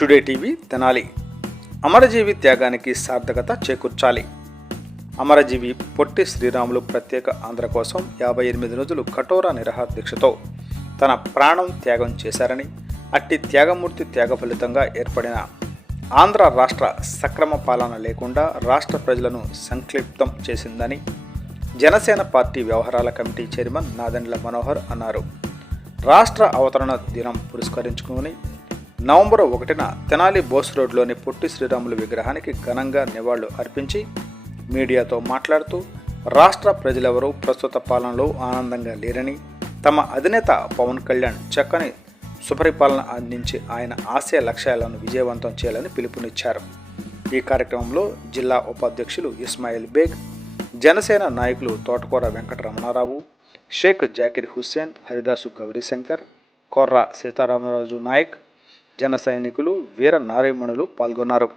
Today TV Tenali. అమరజీవి త్యాగానికి సార్థకత చేకూర్చాలి. అమరజీవి పొట్టి శ్రీరాములు ప్రత్యేక ఆంధ్ర కోసం 58 రోజులు కఠోర నిరాహార దీక్షతో తన ప్రాణం త్యాగం చేశారని, అట్టి త్యాగమూర్తి త్యాగ ఫలితంగా ఏర్పడిన ఆంధ్ర రాష్ట్ర సక్రమ పాలన లేకుండా రాష్ట్ర ప్రజలను సంక్షిప్తం చేసిందని జనసేన పార్టీ వ్యవహారాల కమిటీ చైర్మన్ నాదెండ్ల మనోహర్ అన్నారు. రాష్ట్ర అవతరణ దినం పురస్కరించుకుని నవంబర్ 1న తెనాలి బోస్ రోడ్లోని పొట్టి శ్రీరాములు విగ్రహానికి ఘనంగా నివాళులు అర్పించి మీడియాతో మాట్లాడుతూ, రాష్ట్ర ప్రజలెవరూ ప్రస్తుత పాలనలో ఆనందంగా లేరని, తమ అధినేత పవన్ కళ్యాణ్ చక్కని సుపరిపాలన అందించి ఆయన ఆశయ లక్ష్యాలను విజయవంతం చేయాలని పిలుపునిచ్చారు. ఈ కార్యక్రమంలో జిల్లా ఉపాధ్యక్షులు ఇస్మాయిల్ బేగ్, జనసేన నాయకులు తోటకూర వెంకటరమణారావు, షేక్ జాకిర్ హుస్సేన్, హరిదాసు గౌరీశంకర్, కొర్ర సీతారామరాజు నాయక్, జన సైనికులు, వీర నారీమణులు పాల్గొన్నారు.